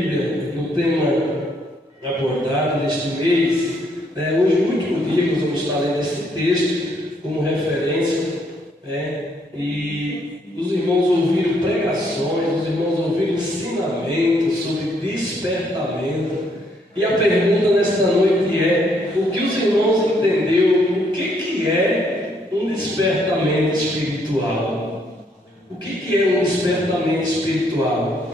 Bíblia, no tema abordado neste mês, hoje, o último dia que nós vamos estar lendo esse texto como referência, e os irmãos ouviram pregações, os irmãos ouviram ensinamentos sobre despertamento. E a pergunta nesta noite é: o que os irmãos entenderam? O que é um despertamento espiritual? O que é um despertamento espiritual?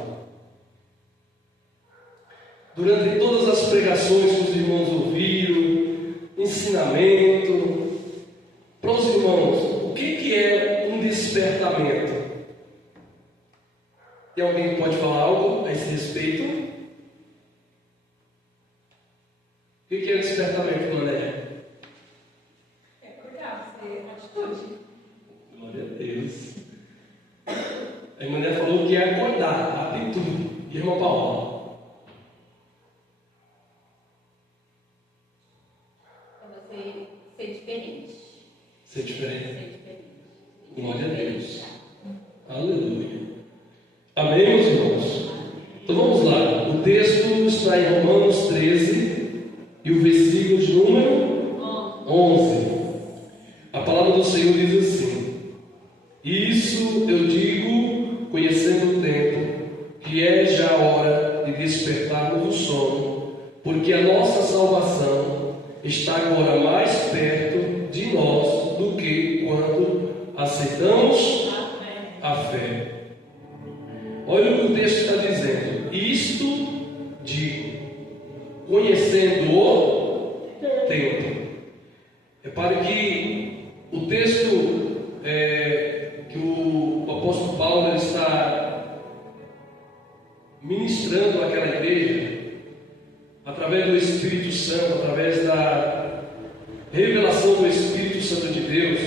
Durante todas as pregações que os irmãos ouviram, ensinamento, para os irmãos, o que é um despertamento? Tem alguém que pode falar algo a esse respeito? O que é despertamento, Mané? É acordar, ser atitude. Glória a Deus. A Mané falou que é acordar, atitude. E irmã Paula? É você ser diferente. Ser diferente. Ser diferente. Glória a Deus. Aleluia. Amém, meus irmãos? Então vamos lá. O texto está em Romanos 13 e o versículo de número 11. A palavra do Senhor diz assim: isso eu digo, conhecendo o tempo, que é já a hora de despertarmos do sono, porque a nossa salvação está agora mais perto de nós do que quando aceitamos a fé. Olha o que o texto está dizendo. Isto digo, conhecendo o tempo. Repare que o texto que o apóstolo Paulo está ministrando àquela igreja, através do Espírito Santo, através da revelação do Espírito Santo de Deus,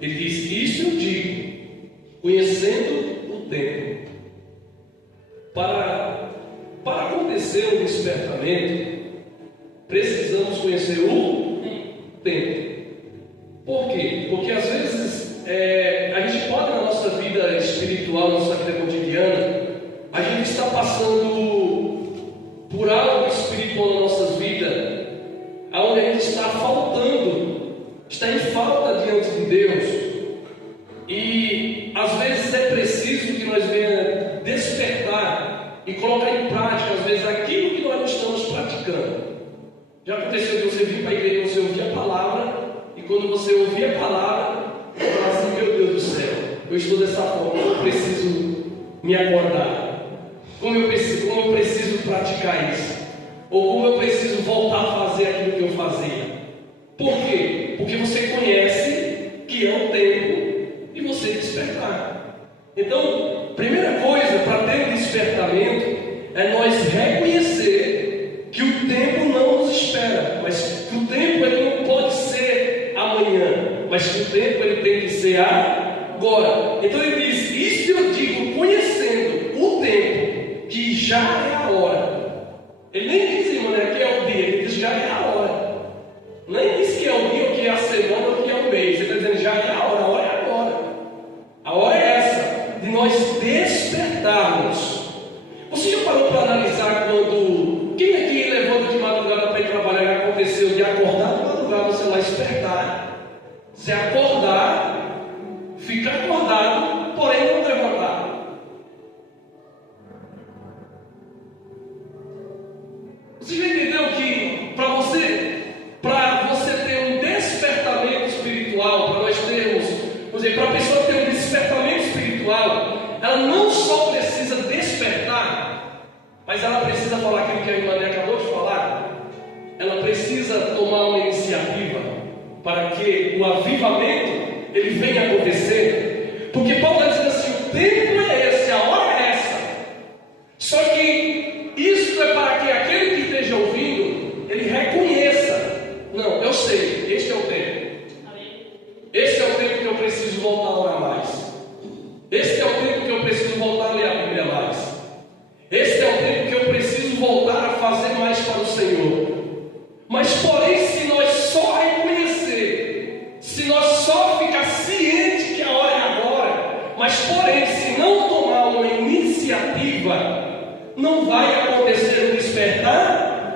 ele diz: isso eu digo, conhecendo o tempo. Para acontecer um despertamento, precisamos conhecer o tempo. Por quê? Porque às vezes a gente pode, na nossa vida espiritual, na nossa vida cotidiana, a gente está passando por algo espiritual na nossa vida, onde a gente está faltando, está em falta diante de Deus. E às vezes é preciso que nós venhamos despertar e colocar em prática, às vezes, aquilo que nós não estamos praticando. Já aconteceu de você vir para a igreja e você ouvir a palavra, e quando você ouvir a palavra, você fala assim: meu Deus do céu, eu estou dessa forma, eu preciso me acordar, como eu preciso praticar isso, ou como eu preciso voltar a fazer aquilo que eu fazia. Por quê? Porque você conhece que é o tempo e você despertar. Então, primeira coisa para ter um despertamento é nós reconhecer que o tempo não nos espera, mas que o tempo ele não pode ser amanhã, mas que o tempo ele tem que ser agora. Então ele diz: isso eu digo conhecendo o tempo, que já é a hora. Ele nem diz, irmão, que é o dia, ele diz já é a hora. Nem diz que é o dia, ou que é a semana, ou que é o mês. Ele está dizendo já é a hora é agora. A hora é essa, de nós despertarmos. Você já parou para analisar quando... Quem aqui levanta de madrugada para ir trabalhar? Já aconteceu de acordar de madrugada, você lá despertar. Você acordar, ficar acordado, porém não levantar. Você já entendeu que para você ter um despertamento espiritual, para nós termos, vamos dizer, para a pessoa ter um despertamento espiritual, ela não só precisa despertar, mas ela precisa falar aquilo que a irmã acabou de falar. Ela precisa tomar uma iniciativa para que o avivamento ele venha acontecer. Porque Paulo está dizendo assim: o tempo é esse, a hora é essa. Só que isso é para que aquele que esteja ouvindo, ele reconheça: não, eu sei, este é o tempo. Esse é o tempo que eu preciso voltar a orar mais. Esse é o tempo que eu preciso voltar a ler a Bíblia mais. Esse é o tempo que eu preciso voltar a fazer mais para o Senhor. Mas porém, se nós só reconhecer, se nós só ficar ciente que a hora é agora, mas porém, se não tomar uma iniciativa, não não vai acontecer um despertamento.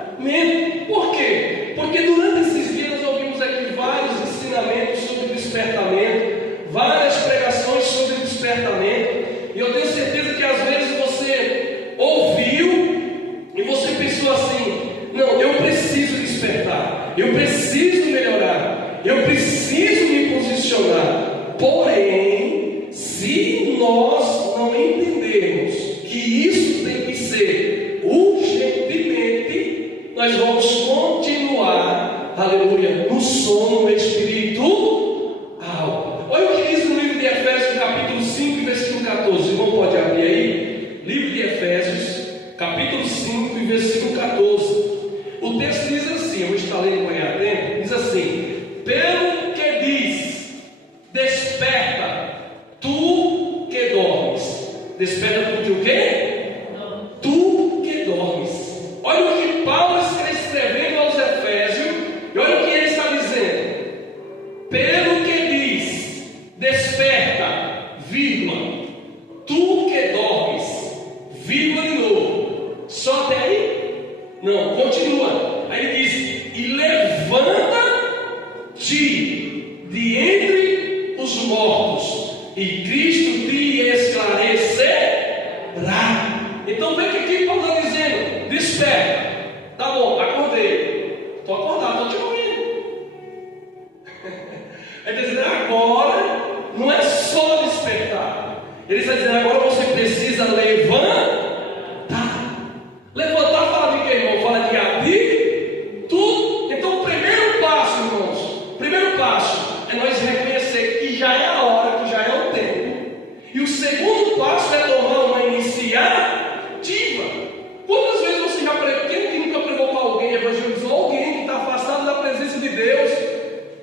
Por quê? Porque durante esses dias nós ouvimos aqui vários ensinamentos sobre o despertamento, várias pregações sobre o despertamento, e eu tenho certeza que às vezes você ouviu e você pensou assim: não, eu preciso despertar, eu preciso melhorar, eu preciso me posicionar. Porém, se nós não entendermos que isso tem que ser urgentemente, nós vamos continuar, aleluia, no sono espiritual. Olha o que diz no livro de Efésios, capítulo 5, versículo 14. O irmão pode abrir aí? Livro de Efésios, capítulo 5, versículo 14. O texto diz assim, eu vou estar lendo para ganhar tempo, diz assim: pelo que diz, desperta, tu que dormes. Desperta tu que o quê? Tu que dormes. Olha o que Paulo está escrevendo aos Efésios, e olha o que ele está dizendo: pelo que diz, desperta, vírgula, tu que dormes, vírgula de novo. Só até aí? Não, continua. Aí ele diz: e levanta-te de entre os mortos, e Cristo te esclarecerá. Então vê que aqui Paulo está dizendo: desperta. Tá bom, acordei. Estou acordado, estou te ouvindo. Ele está dizendo: agora não é só despertar. Ele está dizendo: agora você precisa levantar. Levantar fala de quê, irmão? Fala de atitude. Então o primeiro passo, irmãos, o primeiro passo é nós reconhecer que já é a hora, que já é o tempo. E o segundo passo é tomar uma iniciativa. Quantas vezes você já pregou? Quem que nunca pregou para alguém, evangelizou alguém que está afastado da presença de Deus?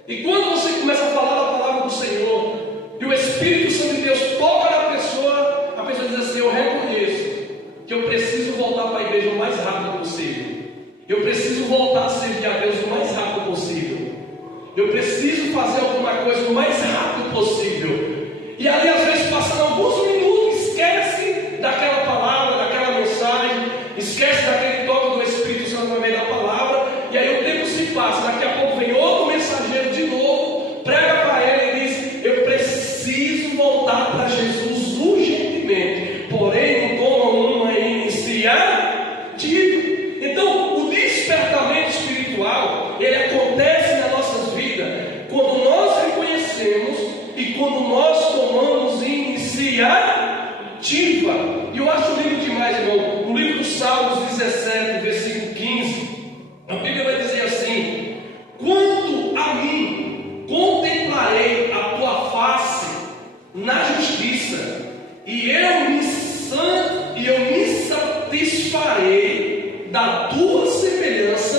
E quando você começa a falar da palavra do Senhor, e o Espírito Santo de Deus toca na pessoa, a pessoa diz assim: eu reconheço que eu preciso voltar para a igreja o mais rápido possível. Eu preciso voltar a servir a Deus o mais rápido possível. Eu preciso fazer alguma coisa o mais rápido possível. E ali às vezes passando alguns minutos, esquece daquela palavra, daquela mensagem, esquece daquele toque do Espírito Santo no meio da palavra, e aí o tempo se passa, daqui a pouco vem outro mensageiro de novo, prega para ele e diz: eu preciso voltar para Jesus urgentemente, porém não toma uma iniciativa. Então o despertamento espiritual, ele acontece nas nossas vidas quando nós reconhecemos e quando nós tomamos iniciativa. E eu acho lindo demais, irmão, no livro dos Salmos 17, versículo 15, a Bíblia vai dizer assim: quanto a mim, contemplarei a tua face na justiça, e eu me satisfarei da tua semelhança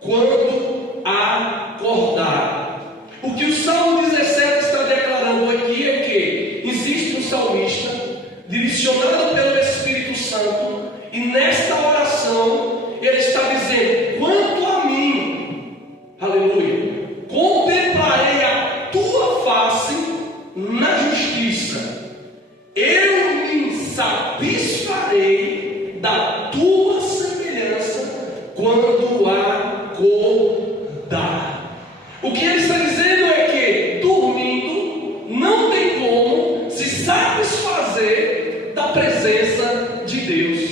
quando acordar. O que o Salmo 17 está declarando aqui é que existe um salmista direcionado pelo Espírito Santo, e nesta oração ele está dizendo: quanto a mim, aleluia, contemplarei a tua face na justiça, eu me satisfarei da tua semelhança quando acordar. O que ele está dizendo é que dormindo não tem como se satisfazer da presença de Deus,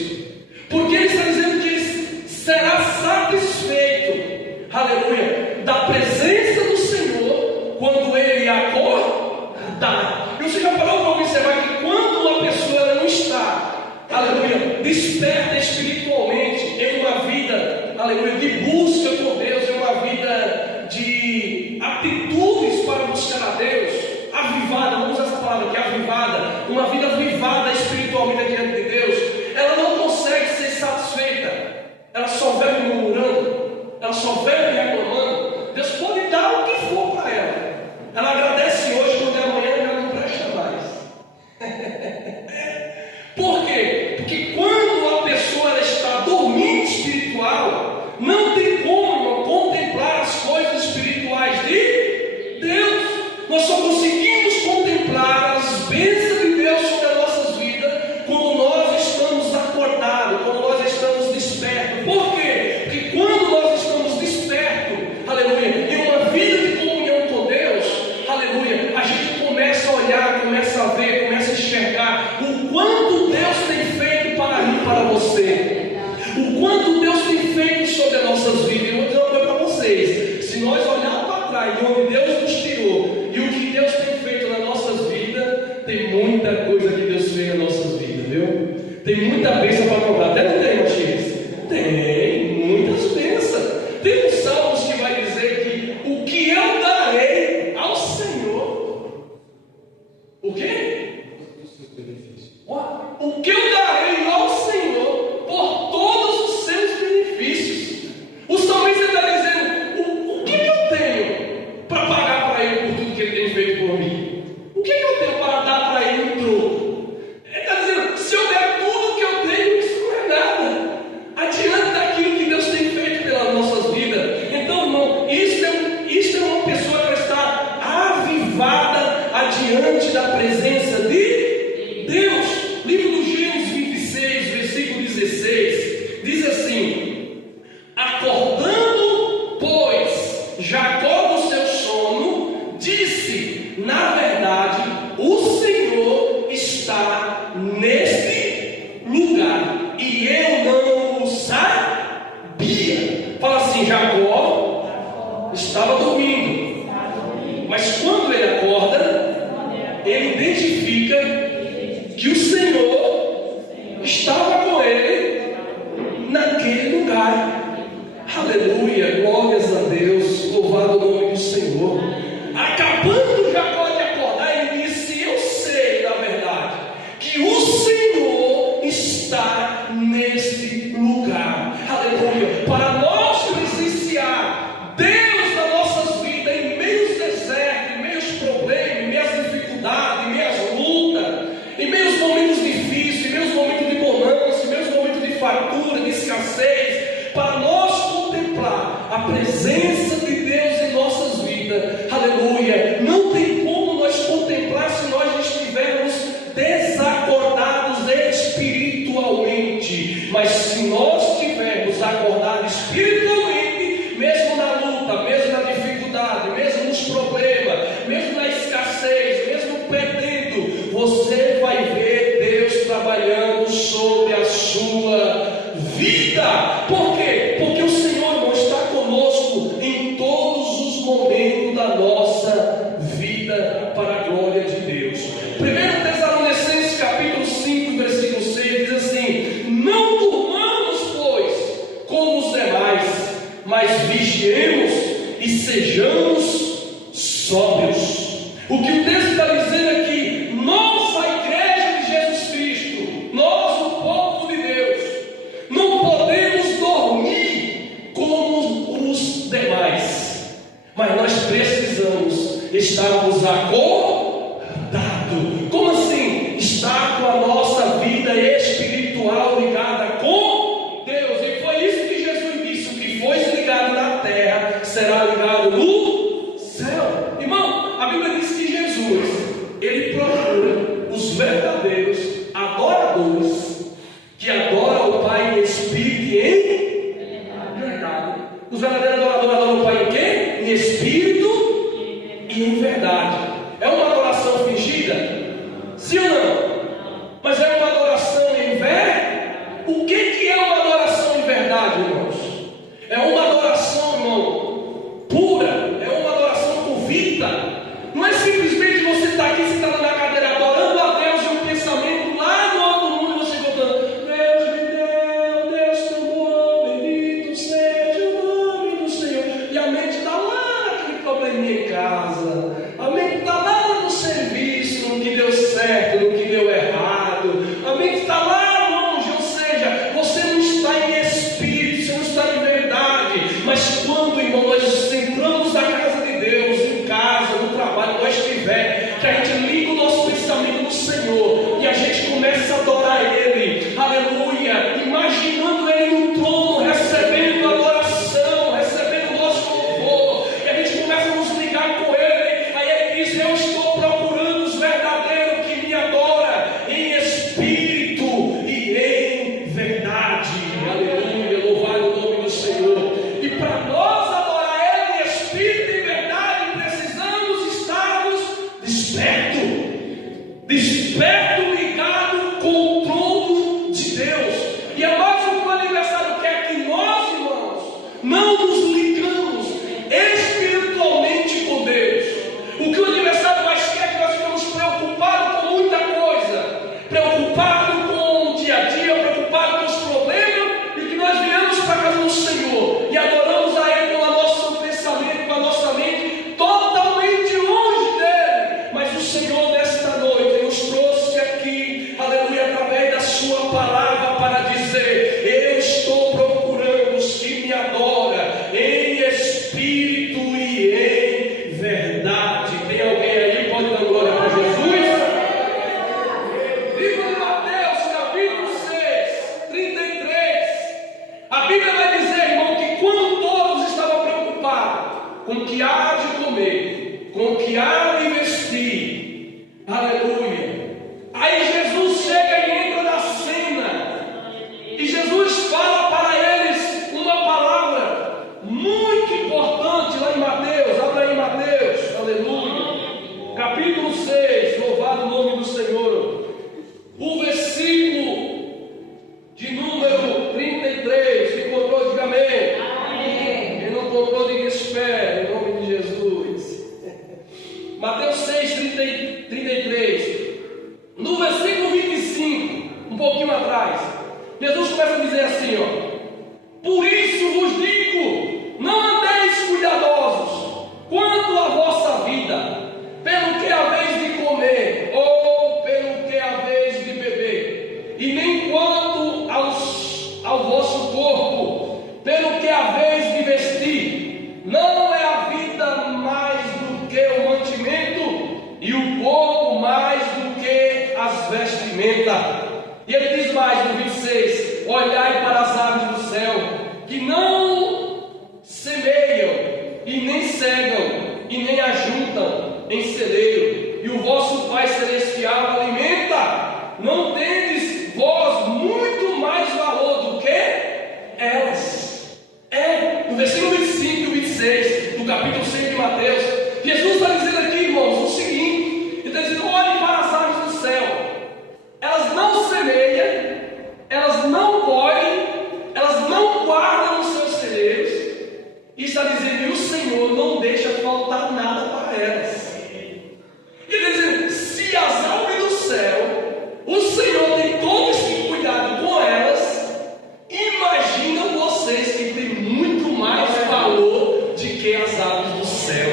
porque ele está dizendo que ele será satisfeito, aleluia, da presença do Senhor quando ele acordar. E você já parou para observar que quando uma pessoa não está, aleluia, desperta espiritualmente em uma vida, aleluia, de busca por Deus, em uma vida de atitudes para buscar a Deus, avivada, vamos usar essa palavra aqui, avivada, uma vida avivada espiritualmente diante de Deus, ela não consegue ser satisfeita, ela só vive murmurando, ela só vive reclamando. Deus pode dar o que for para ela, ela agradece hoje, quando é amanhã já não presta mais. Por quê? Porque quando a pessoa ela está dormindo espiritual, não tem como contemplar as coisas espirituais de Deus. Nós só conseguimos contemplar as bênçãos feito sobre as nossas vidas. Eu vou dizer uma coisa para vocês: se nós olharmos para trás de onde Deus nos tirou e o que Deus tem feito nas nossas vidas, tem muita coisa que Deus fez nas nossas vidas, viu? Tem muita bênção para contar. Até não tem, Matias? Tem muitas bênçãos. Tem uns salmos que vai dizer que o que eu darei ao Senhor. O quê? O que eu darei ao Senhor por todos os seus benefícios. O salmista está dizendo: o que eu tenho para pagar para Ele por tudo que Ele tem feito por mim? O que eu tenho para dar para Ele em troco? Ele está dizendo: se eu der tudo que eu tenho, isso não é nada adiante daquilo que Deus tem feito pelas nossas vidas. Então, irmão, isso é uma pessoa que está avivada adiante da presença de Deus. Livro do Gênesis 26, versículo 16, diz assim: acordando, pois, Jacó do seu sono, disse: na verdade, o Senhor está neste lugar, e eu não o sabia. Fala assim: Jacó estava dormindo, mas quando ele acorda, ele identifica que o Senhor estava com ele naquele lugar. Aleluia, glórias a Deus, louvado o nome do Senhor. Acabando Jacó de acordar, ele disse: eu sei, na verdade, que o Senhor está neste lugar. Aleluia. Para nós presenciar Deus nas nossas vidas, em meio aos desertos, em meio aos problemas, em meio às dificuldades, em meio às lutas, em meio aos momentos difíceis, em meio aos momentos de bonança, em meio aos momentos de fartura, de escassez, para nós contemplar a presença de Deus em nossas vidas, aleluia, não tem como nós contemplar se nós estivermos desacordados espiritualmente. Mas se nós estivermos acordados espiritualmente, mesmo na luta, mesmo na dificuldade, mesmo nos problemas, mesmo na escassez, mesmo perdendo, você vai ver Deus trabalhando sobre a sua vida. Por quê? Porque o Senhor não está conosco em todos os momentos da nossa vida, para a glória de Deus. 1 Tessalonicenses capítulo 5, versículo 6 diz assim: não durmamos, pois, como os demais, mas vigiemos e sejamos sóbrios. O que o texto está dizendo é que nós, a igreja de Jesus Cristo, nós, o povo de Deus, não podemos dormir como os demais, mas nós precisamos estarmos acordados. Como assim? Estar com a nossa vida espiritual ligada com Deus. E foi isso que Jesus disse: o que foi ligado na terra será ligado no céu. Irmão, a Bíblia diz que Jesus, ele procura os verdadeiros adoradores que adoram o Pai em espírito e em verdade. Os verdadeiros adoradores adoram o Pai em quê? Em espírito e em verdade. É uma adoração fingida? Sim ou não? Mas é uma adoração em verdade? O que é uma adoração em verdade, irmãos? É uma adoração, irmão, pura. É uma adoração convicta. Não é simplesmente você estar aqui sentado na cadeira adorando a Deus e um pensamento lá no outro mundo você cantando: Deus me deu, Deus tomou, bendito seja o nome do Senhor. E a mente está lá naquele probleminha em casa, a mente está lá no serviço, no que deu certo, no que deu errado, a mente está lá longe. Ou seja, você não está em espírito, você não está em verdade. Mas quando, irmão, nós entramos na casa de Deus, em casa, no trabalho, nós estiver, que a gente liga o nosso pensamento no Senhor e a gente começa a adorar Ele, aleluia, imaginando Ele no trono, recebendo adoração, recebendo o nosso louvor, e a gente começa a nos ligar com Ele. Aí Ele diz: eu estou procurando os verdadeiros que me adoram em espírito e em verdade. Aleluia, louvado o nome do Senhor. E para nós adorar Ele em espírito e em verdade, precisamos estarmos desperto, ligado com o trono de Deus. E é mais um aniversário, quer que nós, irmãos, não nos ligamos espiritualmente com Deus. O que o adversário mais quer é que nós ficamos preocupados com muita coisa, preocupados com o dia a dia, preocupados com os problemas, e que nós viemos para a casa do Senhor e adoramos a Ele com o nosso pensamento, com a nossa mente totalmente longe dEle. Mas o Senhor nesta noite nos trouxe aqui, aleluia, através da sua palavra para dizer: eu estou procurando os que me adoram em espírito e em verdade. Tem alguém aí? Pode dar glória para Jesus? Livro de Mateus, capítulo 6, 33. A Bíblia vai dizer, irmão, que quando todos estavam preocupados com o que há de comer, com o que há de vestir, aleluia, aí Jesus chega e entra na cena, e Jesus fala para eles uma palavra muito importante lá em Mateus. Abra aí Mateus, aleluia, capítulo 6, louvado o nome do Senhor. O versículo de número 33, quem encontrou, diga amém. Amém. Quem não encontrou, diga espera, em nome de Jesus. Mateus 6, 33. No versículo 25, um pouquinho atrás, Jesus começa a dizer assim, ó: por isso vos digo, não andeis cuidadosos quanto à vossa vida, pelo que haveis de comer, ou pelo que haveis de beber, e nem quanto ao vosso corpo, pelo que haveis de vestir. Não é a vida mais do que o mantimento, e o corpo mais do que as vestimentas. E ele diz mais no 26: olhai para as aves do céu, que não semeiam, e nem cegam, e nem ajuntam em celeiro, e o vosso Pai Celestial alimenta. Não tendes vós muito mais valor do que elas? No versículo 25 e 26 do capítulo 6 de Mateus, Jesus está dizendo aqui, irmãos, o seguinte: ele está dizendo: olhem para as aves do céu, elas não semeiam, elas não colhem, elas não guardam os seus celeiros, e está dizendo: e o Senhor não deixa faltar nada para elas. Ele está dizendo: se as aves do céu, o Senhor tem todo esse cuidado com elas, imaginam vocês que tem muito mais valor de que as aves do céu.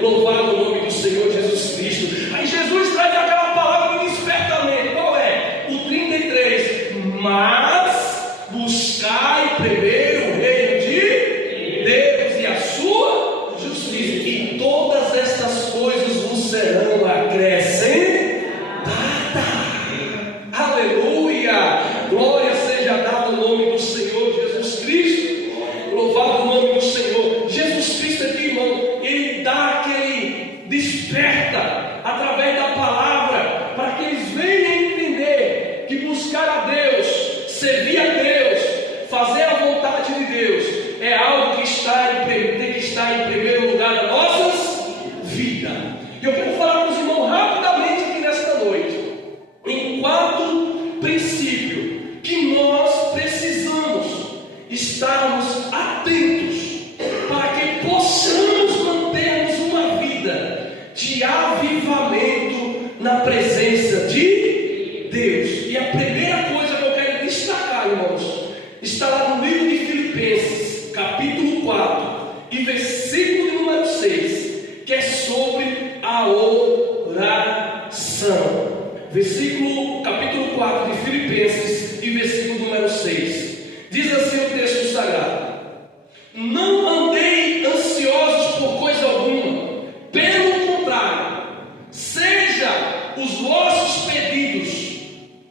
Louvado o nome do Senhor Jesus Cristo. Aí Jesus traz aquela palavra de despertamento. Qual é? O 33. Mas buscai primeiro o reino de Deus e a sua justiça, e todas estas coisas vos serão acrescentadas. Aleluia! Glória seja dada ao nome do Senhor Jesus Cristo. Louvado o nome do Senhor. Jesus Cristo aqui, irmão, ele dá aquele desperta através da palavra, para que eles venham entender que buscar a Deus, servir a Deus, fazer a vontade de Deus é algo que tem que estar em primeiro lugar nas nossas vidas. E eu quero falar com os irmãos rapidamente aqui nesta noite, em quatro princípios que nós precisamos estarmos atentos para que possamos mantermos uma vida de avivamento na presença de Deus. E a primeira coisa que eu quero destacar, irmãos, está lá no livro de Filipenses, capítulo 4, e versículo de número 6, que é sobre a oração. Capítulo 4 de Filipenses, e versículo número 6. Diz assim o texto sagrado: não andei ansiosos por coisa alguma, pelo contrário, seja os vossos pedidos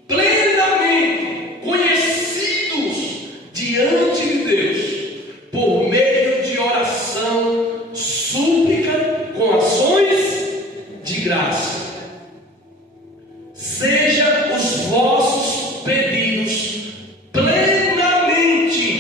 plenamente conhecidos diante de Deus, por meio de oração, súplica, com ações de graça. Seja os vossos pedidos plenamente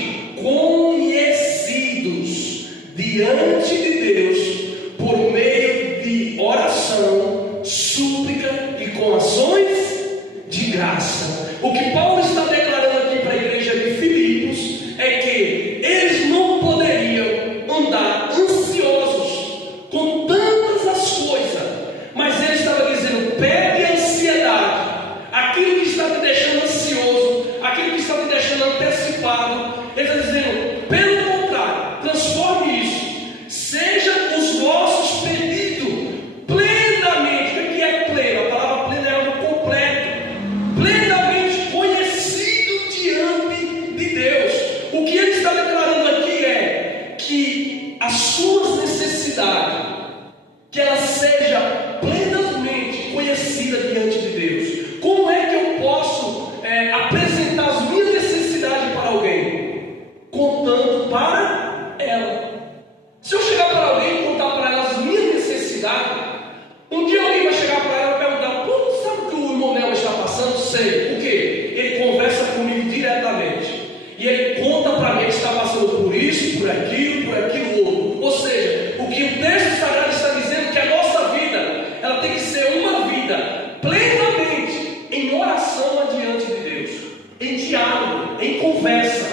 por aquilo outro. Ou seja, o que o texto sagrado está dizendo é que a nossa vida, ela tem que ser uma vida plenamente em oração adiante de Deus, em diálogo, em conversa,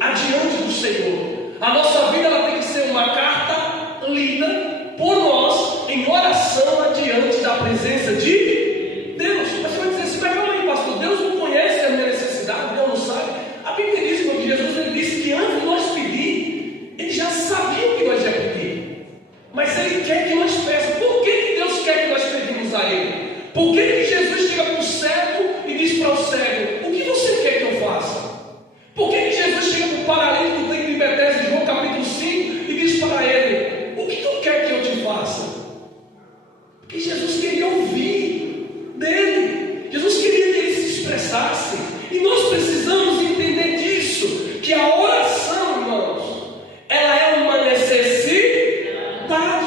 adiante do Senhor. A nossa vida, ela tem que ser uma carta lida por nós em oração adiante da presença de Deus. Mas você vai dizer assim, mas calma aí, pastor, Deus não conhece a minha necessidade, Deus não sabe. A Bíblia diz que Jesus, ele disse que antes de nós pedir, ele já sabia o que nós ia pedir, mas ele quer que nós peçamos. Por que Deus quer que nós pedimos a ele? Por que Jesus chega para o cego e diz para o cego, o que você quer que eu faça? Por que Jesus chega para o paralítico do templo de Betesda, em João capítulo 5, e diz para ele, o que tu quer que eu te faça? Porque Jesus queria ouvir dele, Jesus queria que ele se expressasse, e nós precisamos entender disso, que a oração, irmãos, ela é uma necessidade.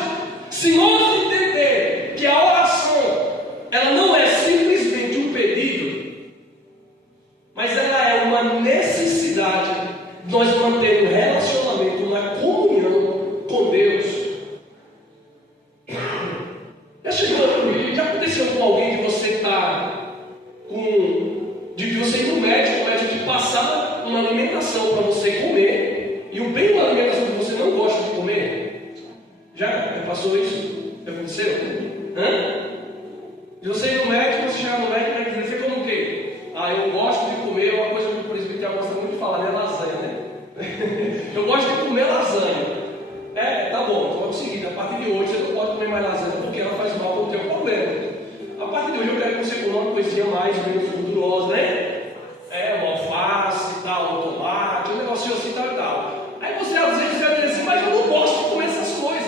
Se nós entender que a oração, ela não é simplesmente um pedido, mas ela é uma necessidade de nós manter um relacionamento, uma comunhão com Deus. Já aconteceu com alguém que você está de você ir no médico, o médico te passar uma alimentação para você comer, e uma alimentação que você não gosta de comer? Já passou isso? Já aconteceu? De você ir no médico, você chegar no médico e vai dizer, você come o quê? Eu gosto de comer uma coisa que o presbiteriano gosta muito de falar, né? Lasanha, né? Eu gosto de comer lasanha. Tá bom, então é o seguinte, a partir de hoje você não pode comer mais lasanha porque ela faz mal para o teu problema. A partir de hoje eu quero que você coma uma coisinha mais ou menos gordurosa, né? Uma alface, tal, um tomate, um negocinho assim, tal e tal. Aí você às vezes vai dizer assim, mas eu não gosto de comer essas coisas.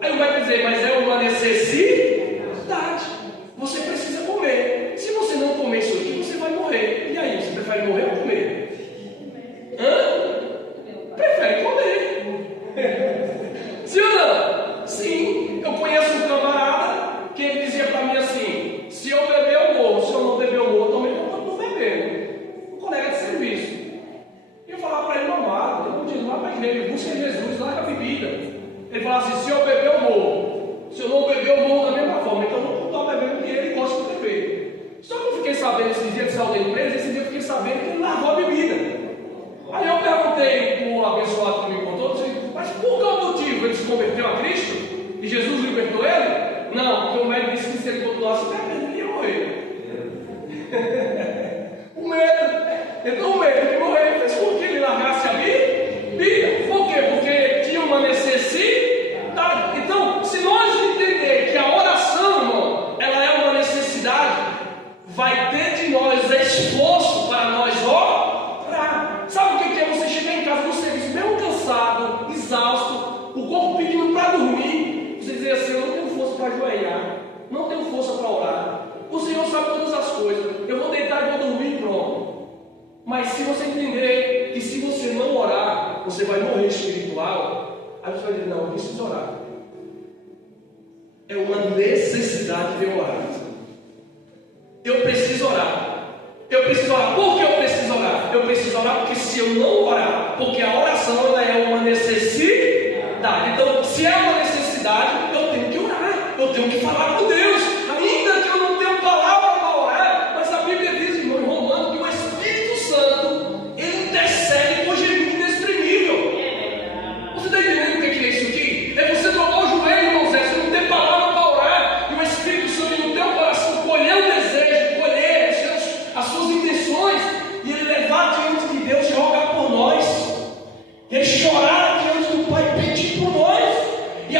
Aí vai dizer, mas é uma necessidade. Você precisa comer. Se você não comer isso aqui, você vai morrer. E aí, você prefere morrer ou comer? Prefere comer. Sim ou não? Sim. Eu conheço um camarada que ele dizia para mim assim, se eu beber eu morro, se eu não beber eu morro, eu também não estou bebendo. Um colega de serviço. E eu falava para ele, amado, ele não diz, vai para a igreja, busca Jesus, larga a bebida. Ele falava assim, se eu beber eu morro, se eu não beber eu morro da mesma forma, então eu vou continuar bebendo porque ele gosta de beber. Só que eu fiquei sabendo esses dias de sair da empresa, esse dia eu fiquei sabendo que ele largou a bebida. Aí eu perguntei para o abençoado que me contou, mas por qual motivo ele se converteu a Cristo? E Jesus libertou ele? Não, porque o médico disse que se ele continuasse bebendo, ele ia morrer. O medo. Então o medo de morrer fez com que ele largasse a vida. Por quê? Porque tinha uma necessidade. Então, se nós entender que a oração, irmão, ela é uma necessidade, vai ter de nós esforço para nós orar. Sabe o que é você chegar em casa no serviço, mesmo cansado, exausto, o corpo pedindo para dormir, você dizer assim, eu não tenho força para ajoelhar, não tenho força para orar, o Senhor sabe todas as coisas, eu vou deitar e vou dormir e pronto. Mas se você entender que se você não orar, você vai morrer espiritual, aí você vai dizer, não, eu preciso orar. É uma necessidade de eu orar. Eu preciso orar. Eu preciso orar. Por que eu preciso orar? Eu preciso orar porque se eu não orar, porque a oração ela é uma necessidade. Então, se é uma necessidade, eu tenho que orar. Eu tenho que falar com Deus. Ainda que eu não tenha palavra para orar, mas a Bíblia diz, irmão, em Romanos, que o Espírito Santo, ele intercede com gemido inexprimível. Você está entendendo o que é isso aqui? É você dobrar o joelho, irmão Zé, você não tem palavra para orar, e o Espírito Santo no teu coração colher o desejo, colher as suas intenções, e ele levar diante de Deus e rogar por nós, e ele chorar diante do Pai, pedir por nós, e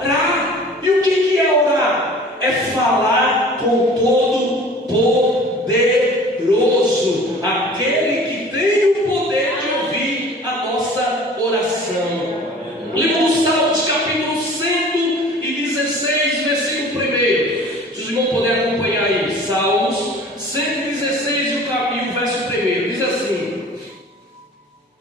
Orar. E o que é orar? É falar com todo poderoso, aquele que tem o poder de ouvir a nossa oração. Livro dos Salmos, capítulo 116, versículo 1. Se os irmãos puderem acompanhar aí, Salmos 116 e o verso 1. Diz assim: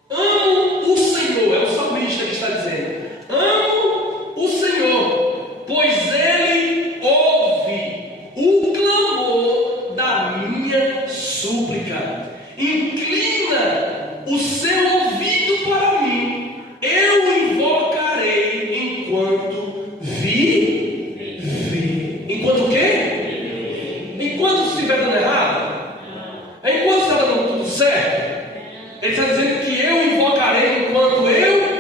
amo o Senhor, é o salmista que está dizendo, amo o Senhor, pois Ele ouve o clamor da minha súplica, inclina o seu ouvido para mim, eu invocarei enquanto vive. Enquanto o quê? Enquanto estiver dando errado? Enquanto está dando tudo certo? Ele está dizendo que eu invocarei enquanto eu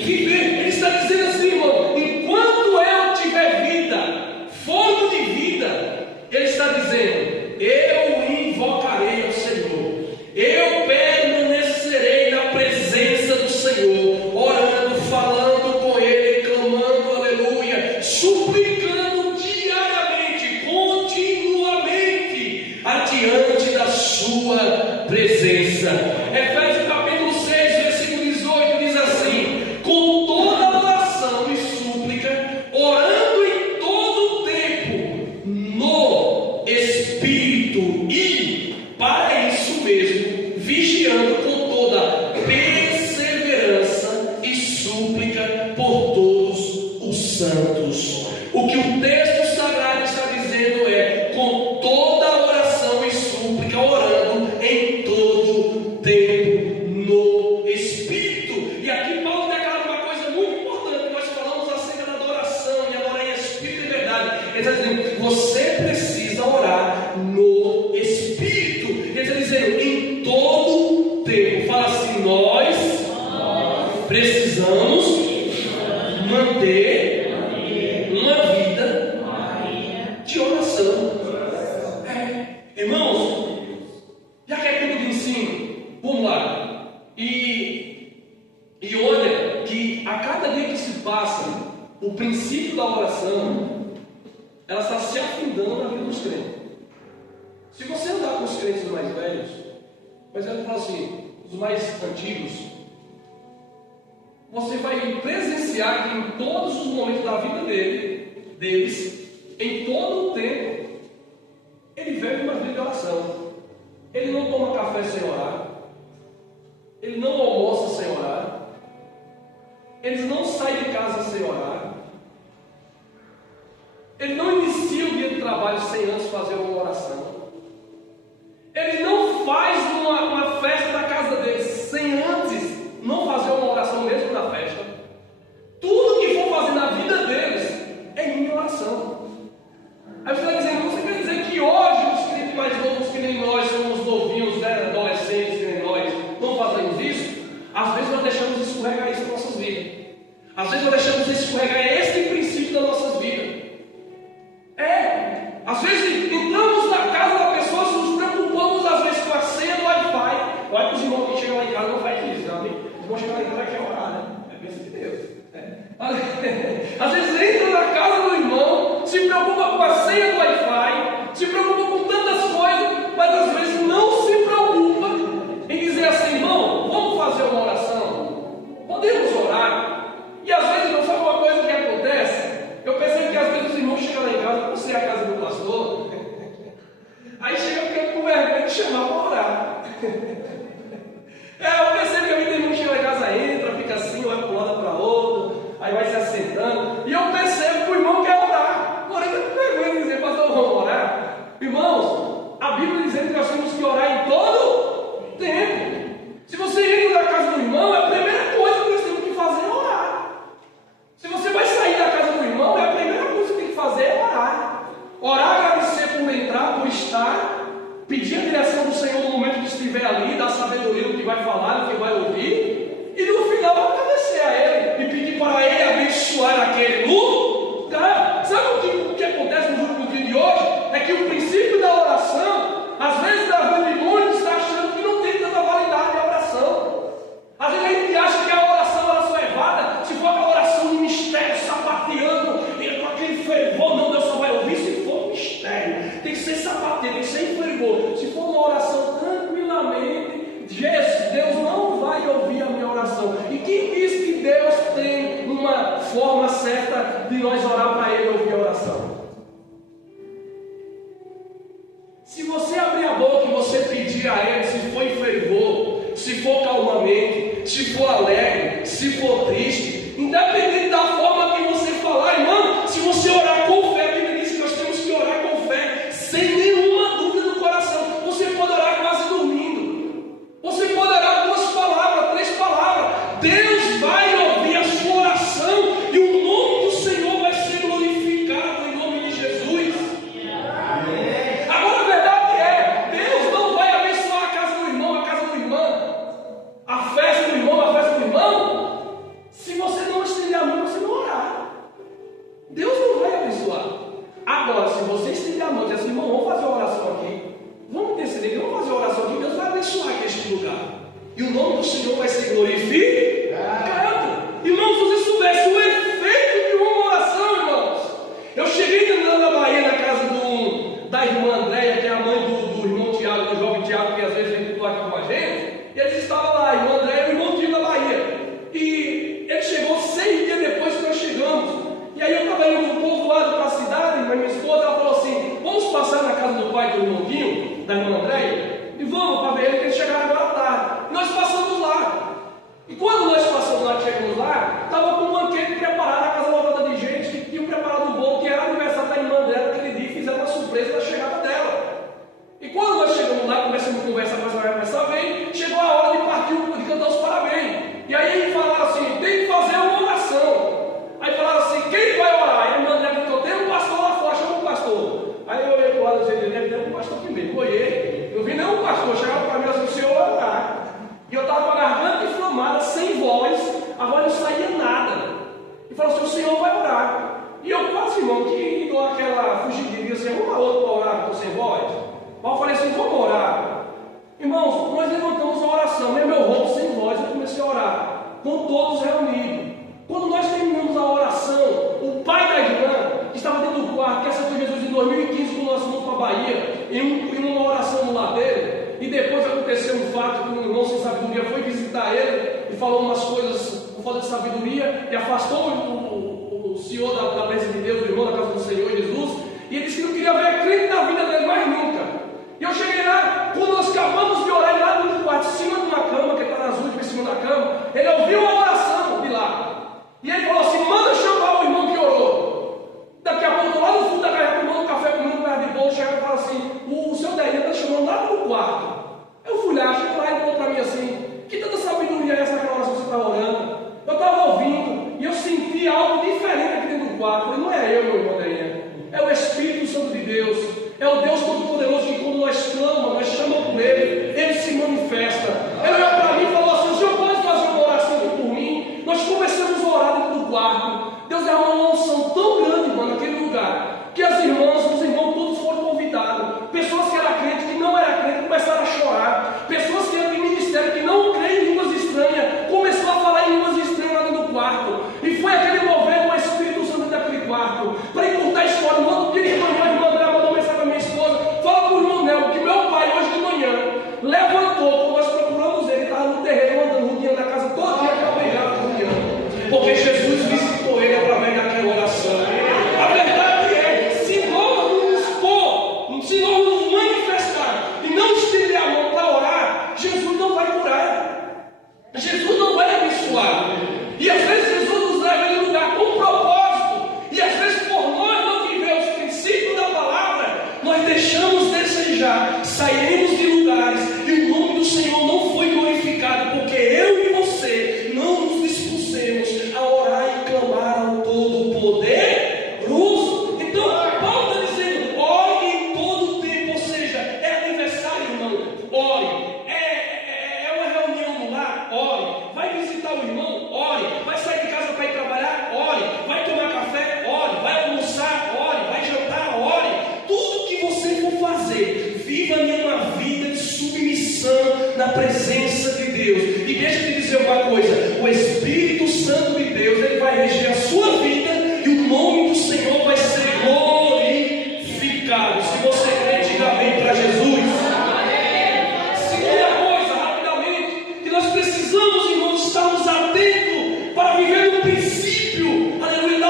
viver. Ele está dizendo assim, irmão, enquanto eu tiver vida, fogo de vida, ele está dizendo, eu invocarei ao Senhor, eu permanecerei na presença do Senhor, orando, falando com Ele, clamando, aleluia, suplicando diariamente, continuamente, adiante da sua presença. Efésios capítulo 6, versículo 18 diz assim: com toda oração e súplica, orando em todo o tempo no Espírito, e para isso mesmo vigiando com toda perseverança e súplica por todos os santos. O que o texto sagrado está dizendo é: com toda oração e súplica, orando em todo tempo no Espírito. E aqui Paulo declara uma coisa muito importante. Nós falamos acerca da adoração e adorar em Espírito e verdade. Ele está dizendo: você precisa orar no Espírito. Ele está dizendo: em todo tempo. Fala assim: nós precisamos manter uma vida de oração. Irmãos, já que é tudo de ensino, vamos lá. E olha que a cada dia que se passa, o princípio da oração, ela está se afundando na vida dos crentes. Se você andar com os crentes mais velhos, mas eu falo assim, os mais antigos, você vai presenciar que em todos os momentos da vida deles, em todo o tempo, ele vive uma vida de oração. Ele não toma café sem orar, ele não almoça sem orar, eles não saem de casa sem orar, ele não inicia o dia de trabalho sem antes fazer uma oração. Ele não faz uma festa na casa dele sem antes não fazer uma oração mesmo na festa. Tudo que for fazer na vida deles é em oração. Aí você está dizendo, você quer dizer que hoje os crentes mais novos que nem nós, somos novinhos, adolescentes que nem nós, não fazemos isso? Às vezes nós deixamos escorregar isso em nossas vidas. Às vezes nós deixamos escorregar certa de nós orar para Ele e ouvir a oração. Se você abrir a boca e você pedir a Ele, se for em fervor, se for calmamente, se for alegre, se for triste, independente da forma que você falar, irmão, se você orar com fé, a Bíblia diz que nós temos que orar com fé, sem nenhuma dúvida no coração. Você pode orar quase dormindo, você pode orar 2 palavras, 3 palavras, Deus vai ouvir a sua oração e o nome do Senhor vai ser glorificado em nome de Jesus. Agora a verdade é, Deus não vai abençoar a casa do irmão, a casa do irmão, a festa do irmão, a festa do irmão, se você não estender a mão, você não orar. Deus não vai abençoar. Agora, se você estender a mão e dizer assim, irmão, vamos fazer uma oração aqui, vamos interceder, vamos fazer uma oração aqui, Deus vai abençoar aqui este lugar. E o nome do Senhor vai ser glorificado. Irmãos, se você soubesse o efeito de uma oração, irmãos. Eu cheguei andando na Bahia, na casa da irmã Andréia, que é a mãe do irmão Tiago, do jovem Tiago, que às vezes vem aqui com a gente. E eles estavam lá, a irmã Andréia e o irmão Tiago da Bahia. E ele chegou 6 dias depois que nós chegamos. E aí eu estava indo um pouco lá para a cidade, mas minha esposa ela falou assim, vamos passar na casa do pai do irmão Dinho, da irmã Andréia, e vamos para ver ele, que eles chegaram agora à tarde. E nós passamos lá. E quando nós passamos lá, chegamos lá, estava com um banquete preparado, a casa lotada de gente, que tinham preparado um bolo, que era aniversário da irmã dela, aquele dia, e fizeram uma surpresa da chegada dela. E quando nós chegamos lá, começamos a conversar, mas vai começar a ver, chegou a hora de partir, de cantar os parabéns. E aí falaram assim, tem que fazer uma oração. Aí falaram assim, quem vai orar? Aí a irmã dela gritou, tem um pastor lá fora, chama o pastor. Aí eu olhei para o lado e disse, deve ter um pastor primeiro. Olhei, não vi nenhum pastor, chegava para mim assim, o senhor vai orar. E eu estava com a garganta inflamada, sem voz, a voz não saía nada. E falou assim, o senhor vai orar. E eu quase, irmão, que dou aquela fugidinha, assim, uma outra para orar, que estou sem voz. Mas eu falei assim, vamos orar. Irmãos, nós levantamos a oração, né? Meu rosto sem voz, eu comecei a orar, com todos reunidos. Quando nós terminamos a oração, o pai da irmã, que estava dentro do quarto, que aceitou Jesus em 2015, quando nós fomos para a Bahia, em uma oração no lar dele, e depois aconteceu um fato que um irmão sem sabedoria foi visitar ele e falou umas coisas com falta de sabedoria e afastou o senhor da presença de Deus, o irmão da casa do Senhor Jesus, e ele disse que não queria ver crente na vida dele mais nunca. E eu cheguei lá, quando nós acabamos de orar, lá no quarto, em cima de uma cama, que está nas últimas, em cima da cama, ele ouviu a oração de lá. E ele falou assim, manda chamar o irmão que orou. Daqui a pouco, lá no fundo da casa, tomando um café, comendo um pedaço de bolo, chegava e falou assim, o seu Daí está chamando lá no quarto. Eu fui lá, chegou lá e falou para mim assim, que tanta sabedoria é essa naquela oração que você está orando? Eu estava ouvindo, e eu senti algo diferente aqui dentro do quarto. Eu falei, não é eu, meu irmão Daí, é o Espírito Santo de Deus. É o Deus Todo-Poderoso que quando nós clamamos, nós chamamos por Ele se manifesta. Ele olhou para mim e falou assim, o senhor pode fazer uma oração aqui por mim? Nós começamos a orar dentro do quarto. Deus derramou uma unção tão grande, irmão, naquele lugar, que as irmãs, os irmãos todos foram convidados. Pessoas que eram crentes, que não eram crentes, começaram a chorar. Pessoas que eram de ministério, que não creem em línguas estranhas, começaram a falar em línguas estranhas lá dentro do quarto. E foi aquele mover o Espírito Santo daquele quarto, para encurtar a história. No outro dia de manhã, a irmã André mandou mensagem para minha esposa, fala para o irmão Nel, que meu pai hoje de manhã levantou, quando nós procuramos ele, estava no terreno, andando, rodeando a casa todo dia, para obrigar a rodeando. Porque Jesus visitou ele através daquela oração. A verdade é, se nós nos manifestar e não estender a mão para orar, Jesus não vai curar. Jesus não vai abençoar. E às vezes Jesus nos leva em um lugar com propósito. E às vezes por nós não viver os princípios da palavra, nós deixamos desejar, sairemos de lugares e o nome do Senhor não foi glorificado, porque eu e você não nos dispusemos a orar e clamar ao Todo-Poderoso. Então, Paulo está dizendo, ore em todo o tempo, ou seja, é aniversário, irmão, ore, é uma reunião no lar, ore, vai visitar o irmão, ore, vai sair de casa para ir trabalhar, ore, vai tomar café, ore, vai almoçar, ore, vai jantar, ore, tudo que você for fazer, viva uma vida de submissão na presença de Deus. E deixa eu te dizer uma coisa, o Espírito Santo de Deus, ele vai reger a sua vida e o nome do Senhor vai ser glorificado. Se você crê, diga amém para Jesus. Segunda coisa, rapidamente, que nós precisamos, irmãos, estarmos atentos para viver o princípio, aleluia, da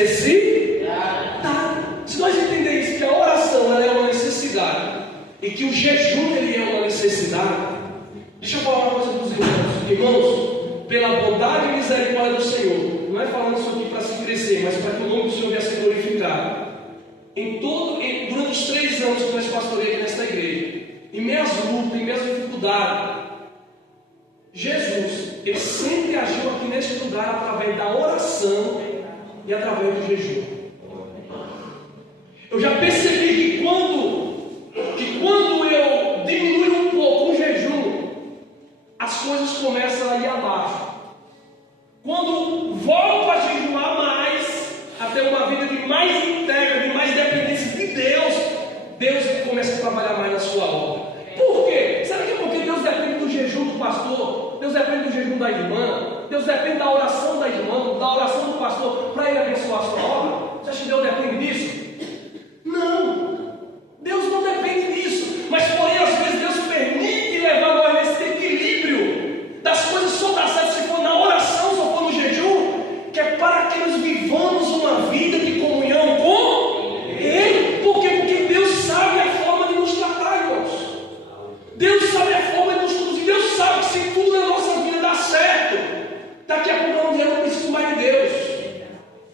necessidade. Se nós entendermos que a oração ela é uma necessidade e que o jejum ele é uma necessidade, deixa eu falar uma coisa para os irmãos. Irmãos, pela bondade e misericórdia do Senhor, não é falando isso aqui para se crescer, mas para que o nome do Senhor venha a ser glorificado. Durante os 3 anos que nós pastoreamos aqui nesta igreja, em meias lutas, em meias dificuldades, Jesus, ele sempre agiu aqui neste lugar através da oração e através do jejum. Eu já percebi que quando eu diminuo um pouco o jejum, as coisas começam a ir abaixo. Quando volto a jejuar mais, a ter uma vida de mais entrega, de mais dependência de Deus, Deus começa a trabalhar mais na sua obra. Por quê? Sabe que é porque Deus depende do jejum do pastor? Deus depende do jejum da irmã? Deus depende da oração da irmã, da oração do pastor, para ele abençoar a sua obra? Você acha que Deus depende disso? Não! Deus não depende disso. Mas porém, às vezes, Deus permite levar nós nesse equilíbrio das coisas só dar certo se for na oração, se for no jejum, que é para que nós vivamos uma vida de comunhão com Ele. Por quê? Porque Deus sabe a forma de nos tratar, irmãos. Deus sabe a forma de nos conduzir. Deus sabe que se tudo na nossa vida dá certo, daqui a pouco eu não preciso mais de Deus.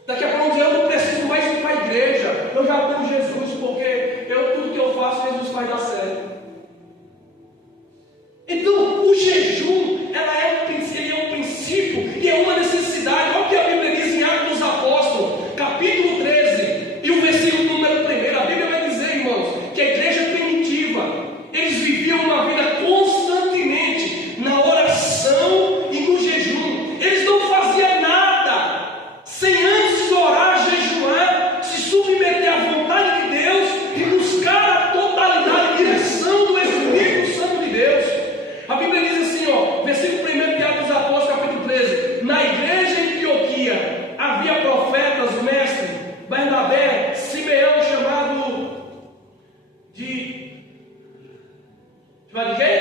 Daqui a pouco eu não preciso mais ir para a igreja. Eu já tenho Jesus, porque tudo que eu faço, Jesus faz dar certo. Então, o jejum, ele é um princípio e é uma necessidade. Olha o que a Bíblia diz em Atos dos Apóstolos, capítulo 13, e o versículo número 1. A Bíblia vai dizer, irmãos, que a igreja primitiva, eles viviam uma vida constantemente na oração e no jejum. Eles não faziam nada sem antes orar, jejuar, se submeter à vontade de Deus e buscar a totalidade e direção do Espírito Santo de Deus. A Bíblia diz assim, versículo 1 de Atos dos Apóstolos, capítulo 13: na igreja em Antioquia havia profetas, mestres, Bernabé, Simeão, chamado de quê?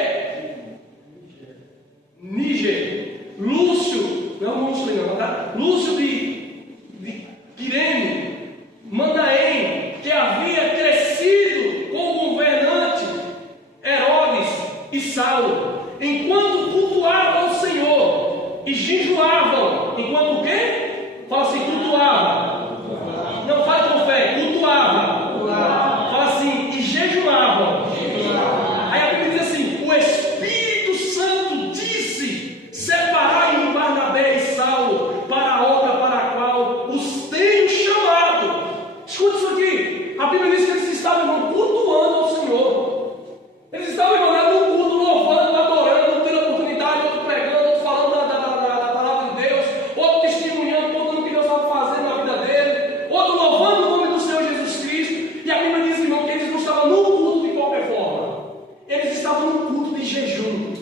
Níger, Lúcio, não Lúcio, tá? Lúcio de Quirene, Manaém, que havia crescido com o governante Herodes e Saulo, enquanto cultuavam o Senhor e jejuavam. Enquanto o quê? Fala assim, cultuavam. Não fale com fé, cultuavam. Fala assim, e jejuavam. Aí a Bíblia diz assim: o Espírito Santo disse: separai-me Barnabé e Saulo para a obra para a qual os tenho chamado. Escuta isso aqui. A Bíblia diz que eles estavam cultuando ao Senhor. Eles estavam num culto, louvando, adorando, tendo oportunidade, outro pregando, outro falando da palavra de Deus, outro testemunhando, contando o que Deus estava fazendo na vida dele, outro louvando o nome do Senhor Jesus Cristo. E a Bíblia diz, irmão, que eles não estavam num culto de qualquer forma. Eles estavam num culto de jejum.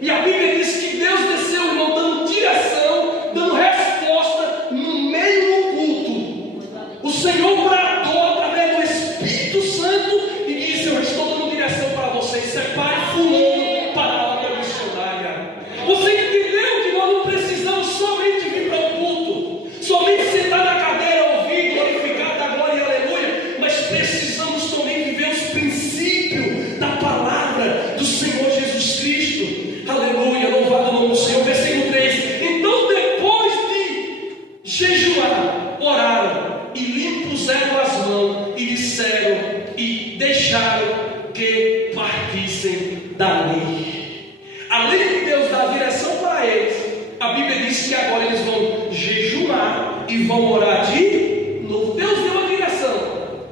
E a Bíblia diz que Deus desceu, irmão, dando direção, dando resposta no meio do culto. O Senhor bradou através do Espírito Santo e disse: eu estou dando direção para vocês, separe fulano para a obra missionária. Você entendeu que nós não precisamos somente vir para o culto, somente sentar na cadeira, ouvir, glorificar, dar glória e aleluia, mas precisamos também viver os princípios da palavra do Senhor Jesus Cristo. Aleluia, louvado o nome do Senhor. Versículo 3: então depois de jejuar, oraram e lhe impuseram as mãos e disseram e deixaram que partissem dali. Além de Deus dar direção para eles, a Bíblia diz que agora eles vão jejuar e vão orar de novo. Deus deu a direção,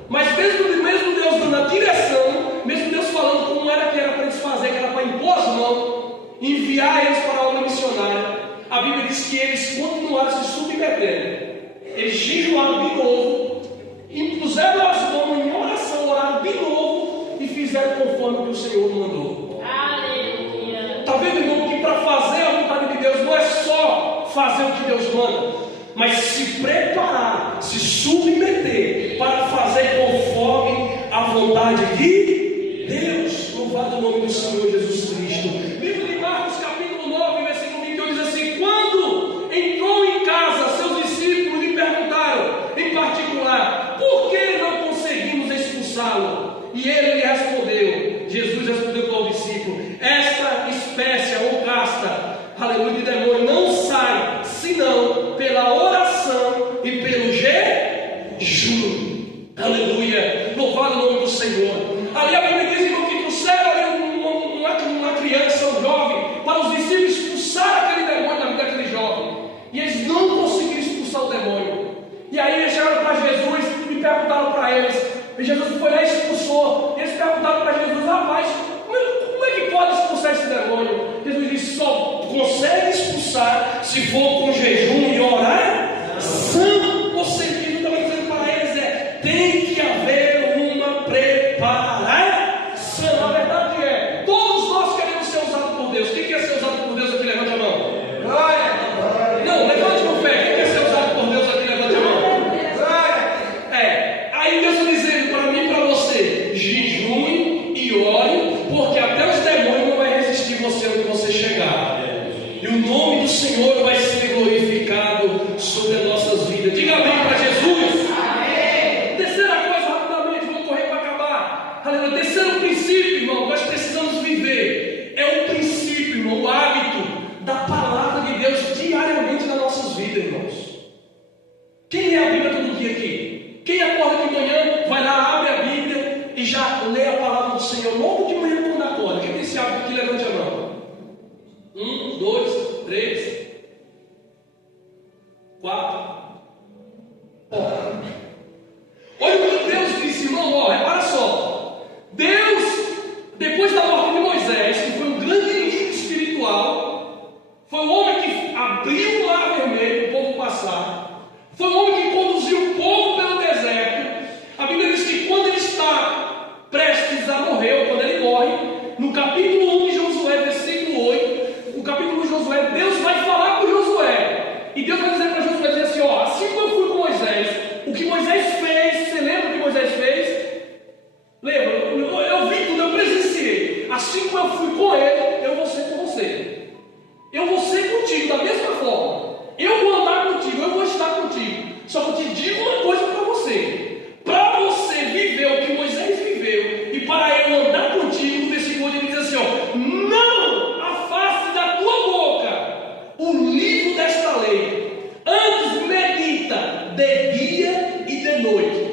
mas mesmo Deus dando a direção, mesmo Deus falando como era que era para eles fazer, que era para impor as mãos, enviar eles para a obra missionária, a Bíblia diz que eles continuaram se submetendo. Eles jejuaram de novo, impuseram as mãos em oração, oraram de novo e fizeram conforme o que o Senhor mandou. Aleluia. Está vendo, irmão, que para fazer a vontade de Deus não é só fazer o que Deus manda, mas se preparar, se submeter para fazer conforme a vontade de Deus. Louvado o nome do Senhor Jesus Cristo. Livro de Marcos, capítulo 9, versículo 21 diz assim: quando entrou em casa, seus discípulos lhe perguntaram jejum. Aleluia. Louvado o nome do Senhor. Ali a Bíblia diz, irmão, que trouxeram ali uma criança, um jovem, para os discípulos expulsar aquele demônio na vida daquele jovem. E eles não conseguiram expulsar o demônio. E aí eles chegaram para Jesus e perguntaram para eles. E Jesus foi lá e expulsou. E eles perguntaram para Jesus: rapaz, como é que pode expulsar esse demônio? Jesus disse: só consegue expulsar se for com jejum e oração. O sentido que eu estava dizendo para eles tem que haver uma preparação. A verdade é, todos nós queremos ser usados por Deus. Quem quer ser usado por Deus aqui? Levante a mão. Não, levante com fé. Quem quer ser usado por Deus aqui? Levante a mão. Aí Deus está dizendo para mim e para você: jejue e ore, porque até os demônios não vão resistir você onde você chegar. E o nome do Senhor vai ser glorificado sobre as nossas vidas. Diga amém para Jesus. Amém. Terceira coisa, rapidamente, vou correr para acabar. Aleluia. Terceiro princípio, irmão, nós precisamos viver. É o princípio, irmão, o hábito da palavra de Deus diariamente nas nossas vidas, irmãos. Quem lê a Bíblia todo dia aqui? Quem acorda de manhã, vai lá, abre a Bíblia e já lê a palavra do Senhor logo de manhã quando acorda? Quem tem esse hábito aqui? Levante a mão. 1, 2, 3, 4. Olha o que Deus disse, irmão. Repara só. Deus, depois da morte de Moisés, que foi um grande líder espiritual, foi o homem que abriu o mar vermelho para o povo passar, foi o homem que conduziu o povo pelo deserto. A Bíblia diz que quando ele está prestes a morrer, ou quando ele morre, no capítulo 1 de Josué, versículo 8, o capítulo de Josué, Deus vai falar com Josué. E Deus vai dizer para Josué, dizer assim: assim como eu fui com Moisés, o que Moisés fez, você lembra o que Moisés fez? Lembra? Eu vi tudo, eu presenciei. Assim como eu fui com ele, eu vou ser com você. Eu vou ser contigo da mesma forma. Eu vou andar contigo, eu vou estar contigo. Só que eu te digo uma coisa para você: para você viver o que Moisés viveu, e para eu andar contigo, no versículo 8 ele diz assim: não afaste da tua boca o livro desta lei, antes medita de dia e de noite.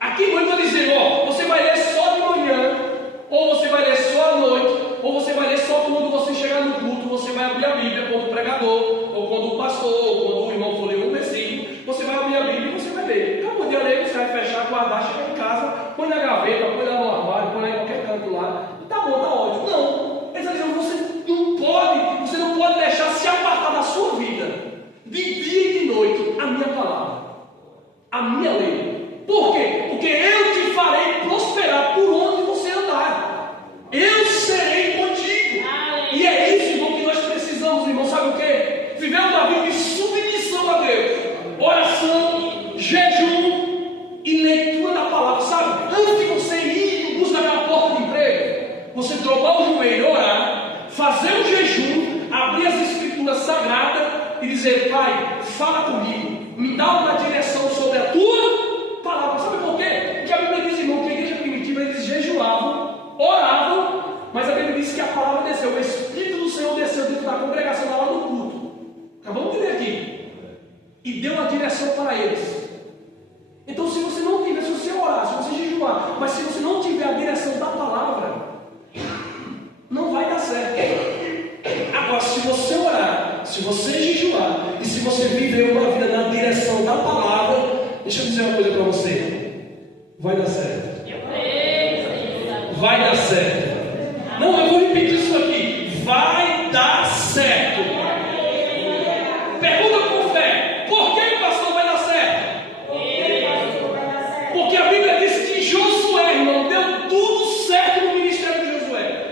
Aqui não está dizendo: você vai ler só de manhã, ou você vai ler só à noite, ou você vai ler só quando você chegar no culto. Você vai abrir a Bíblia quando o pregador, ou quando o pastor, ou quando o irmão for ler um versículo. Você vai abrir a Bíblia e você vai ler. Acabou de ler, você vai fechar, guardar, chegar em casa, põe na gaveta, põe lá no armário, põe lá em qualquer canto lá. E tá bom, tá ótimo. Não. Ele está dizendo: você não pode deixar se apartar da sua vida, de dia e de noite, a minha palavra, a minha lei. Por quê? Porque eu te farei prosperar por onde você andar. Eu serei contigo. E é isso, irmão, que nós precisamos, irmão. Sabe o quê? Viver uma vida de submissão a Deus. Oração, jejum e leitura da palavra. Sabe? Antes de você ir em busca daquela porta de emprego, você dobrar o joelho, orar, fazer um jejum, abrir as escrituras sagradas e dizer: Pai, fala comigo, me dá uma direção sobre a tua palavra. Sabe por quê? Porque a Bíblia diz, irmão, que a igreja primitiva eles jejuavam, oravam, mas a Bíblia diz que a palavra desceu, o Espírito do Senhor desceu dentro da congregação na hora do culto. Acabamos de ler aqui. E deu uma direção para eles. Então, se você não tiver, se você orar, se você jejuar, mas se você não tiver a direção da palavra, não vai dar certo. Agora, se você orar, se você jejuar, e se você viver uma vida na direção da palavra, deixa eu dizer uma coisa para você: vai dar certo. Vai dar certo. Não, eu vou repetir isso aqui: vai dar certo. Pergunta com fé: por que, pastor, vai dar certo? Porque a Bíblia diz que Josué, irmão, deu tudo certo no ministério de Josué.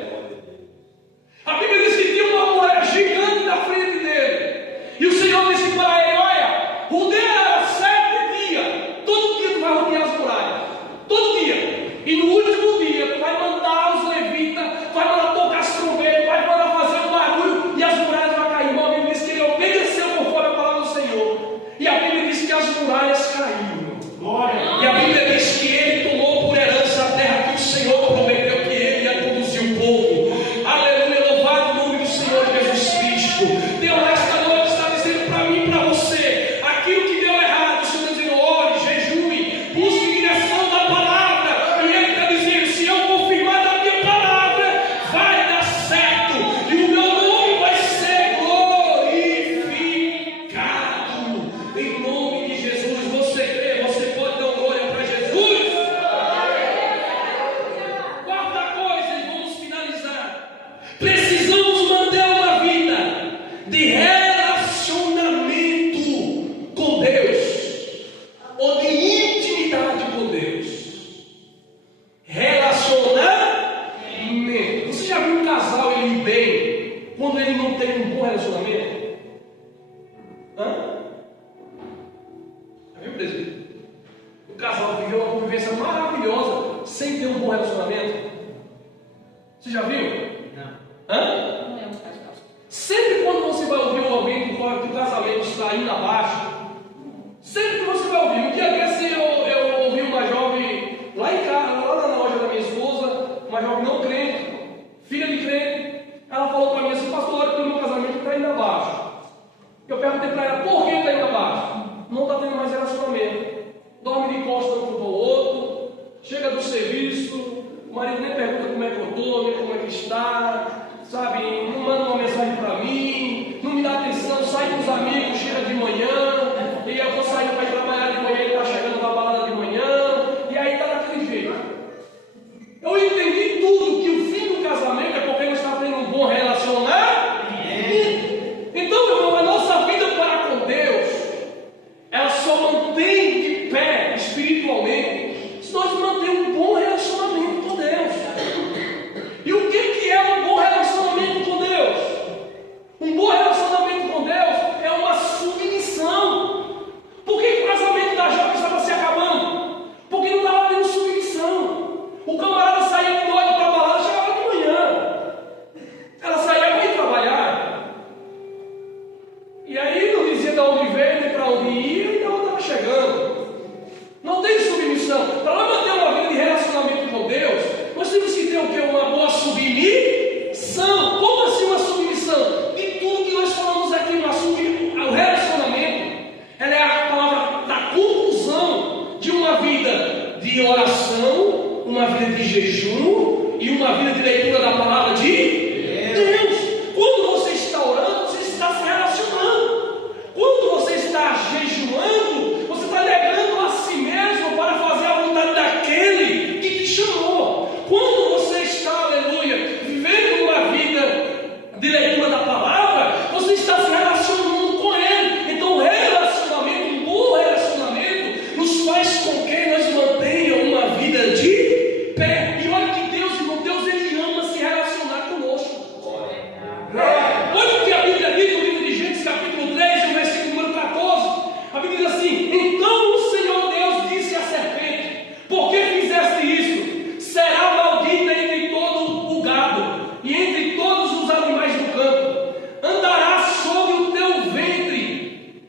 A Bíblia diz que tinha uma muralha gigante na frente dele. E o Senhor disse para ele: olha, rodeia 7 dias. Todo dia tu vai rodear as muralhas. Todo dia. E no último dia tu vai mandar os levitas, vai mandar tocar as trombetas, vai mandar fazer presbítero? O casal viveu uma convivência maravilhosa sem ter um bom relacionamento. Você já viu? Não. Hã? Não é um casal. Sempre quando você vai ouvir um alguém que o casamento está indo abaixo, sempre que você vai ouvir, um dia desse eu ouvi uma jovem lá em casa, lá na loja da minha esposa, uma jovem não crente, filha de crente, ela falou para mim assim: pastor, olha que o meu casamento está indo abaixo. Eu perguntei para ela: por que está indo abaixo? Não está tendo mais relacionamento, dorme de costas um para o outro, chega do serviço, o marido nem pergunta como é que eu estou, nem como é que está, sabe, não manda uma mensagem para mim, não me dá atenção, sai com os amigos, chega de manhã, e eu vou sair para ir trabalhar de manhã, ele está chegando na balada de manhã, e aí está daquele jeito. Eu entendi tudo, que o fim do casamento é porque não está tendo um bom relacionamento. Então, irmão, a nossa vida para com Deus, ela só mantém de pé espiritualmente se nós mantermos um bom relacionamento com Deus. E o que é um bom relacionamento com Deus? Um bom relacionamento com Deus é uma submissão. Por que o casamento da jovem estava se acabando? Porque não estava tendo submissão. O camarada saía de noite para a balada, chegava de manhã. Ela saía para ir trabalhar. E aí não dizia de onde veio, nem para onde ia, e ela estava chegando. Não tem submissão. Para nós manter uma vida de relacionamento com Deus, nós temos que ter o quê? Uma boa submissão. Como assim uma submissão? De tudo que nós falamos aqui, o relacionamento, ela é a palavra da conclusão de uma vida de oração, uma vida de jejum e uma vida de leitura da palavra de Deus. Quando você está orando, você está se relacionando. Quando você está jejuando, você está negando a si mesmo para fazer a vontade daquele que te chamou. Quando você está, aleluia, vivendo uma vida de leitura da palavra, você está se relacionando com Ele. Então, o relacionamento, um bom relacionamento, nos faz com que nós mantenhamos uma vida de pé. E olha que Deus, irmão, Deus, Ele ama se relacionar conosco. Olha o que a Bíblia diz no livro de Gênesis, capítulo 3, no versículo número 14. A Bíblia diz assim: então o Senhor Deus disse à serpente: por que fizeste isso? Será maldita entre todo o gado e entre todos os animais do campo. Andará sobre o teu ventre,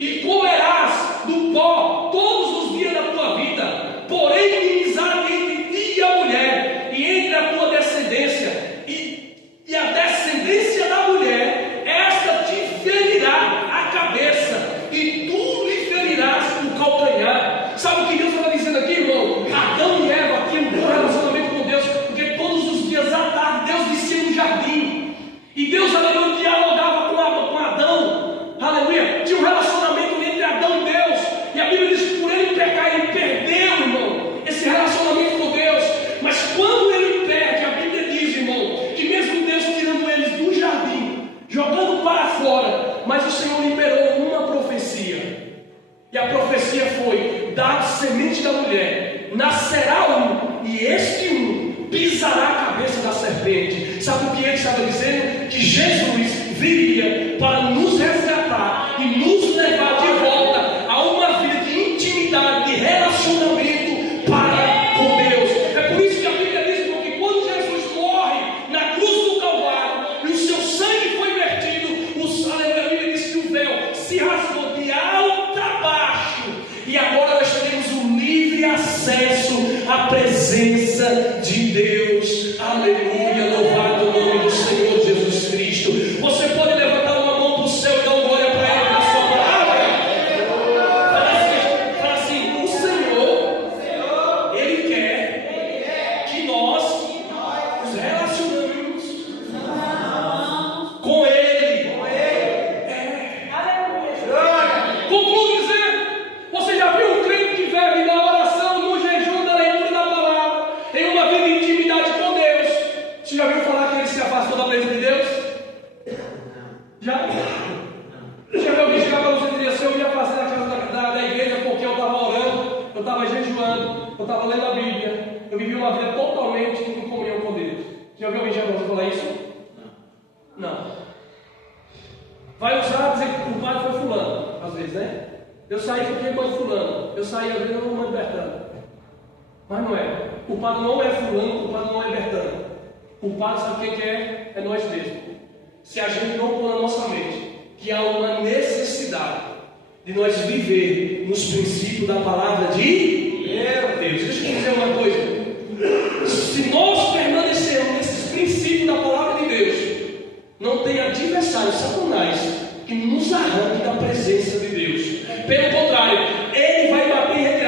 e comerás do pó todos os dias da tua vida. Porém, inimizade entre ti e a mulher, e entre a tua descendência, e a descendência da mulher, esta te ferirá a cabeça, e tu lhe ferirás o calcanhar. Sabe o que Deus está dizendo aqui, irmão? Adão e Eva tinham um bom relacionamento com Deus, porque todos os dias à tarde Deus descia no jardim, e Deus, aleluia, dialogava com Adão, aleluia, tinha um relacionamento entre Adão e Deus, e a Bíblia diz que por ele pecar, ele perdeu, irmão, esse relacionamento com Deus. Mas quando ele perde, a Bíblia diz, irmão, que mesmo Deus tirando eles do jardim, jogando para fora, mas o Senhor liberou uma profecia, e a profecia foi: da semente da mulher nascerá um, e este um pisará a cabeça da serpente. Sabe o que ele estava dizendo? Que Jesus viria para nos resgatar e nos levar de volta a uma vida de intimidade, de relacionamento para com Deus. É por isso que a Bíblia diz, porque quando Jesus morre na cruz do Calvário e o seu sangue foi vertido, a Bíblia diz que o véu se rasgou de alto a baixo, e agora nós temos um livre acesso à presença de Deus. Aleluia, louvado o nome do Senhor Jesus Cristo. Você pode levantar uma mão para o céu e dar glória para Ele na sua palavra. Fala assim: o Senhor, Ele quer que nós nos relacionemos com Ele. Concluo dizendo: você já viu um crente que vive na oração, no jejum, da leitura da palavra, em uma vida de intimidade com Deus? Você já viu falar que ele se afastou da presença de Deus? Já? Já viu alguém chegar para você e dizer assim: eu me afastei da casa da igreja porque eu estava orando, eu estava jejuando, eu estava lendo a Bíblia, eu vivi uma vida totalmente em comunhão com Deus. Já viu alguém chegar para você falar isso? Não. Vai usar dizer que o culpado foi fulano, às vezes, né? Eu saí porque mãe fulano. Eu saí a ver não mãe Bertano. Mas não é. O culpado não é fulano, o culpado não é Bertano. O culpado sabe quem que é? É nós mesmos. Se a gente não pôr na nossa mente que há uma necessidade de nós viver nos princípios da palavra de Deus. Deixa eu dizer uma coisa. Se nós permanecermos nesses princípios da palavra de Deus, não tem adversário, Satanás, que nos arranque da presença de Deus. Pelo contrário, ele vai bater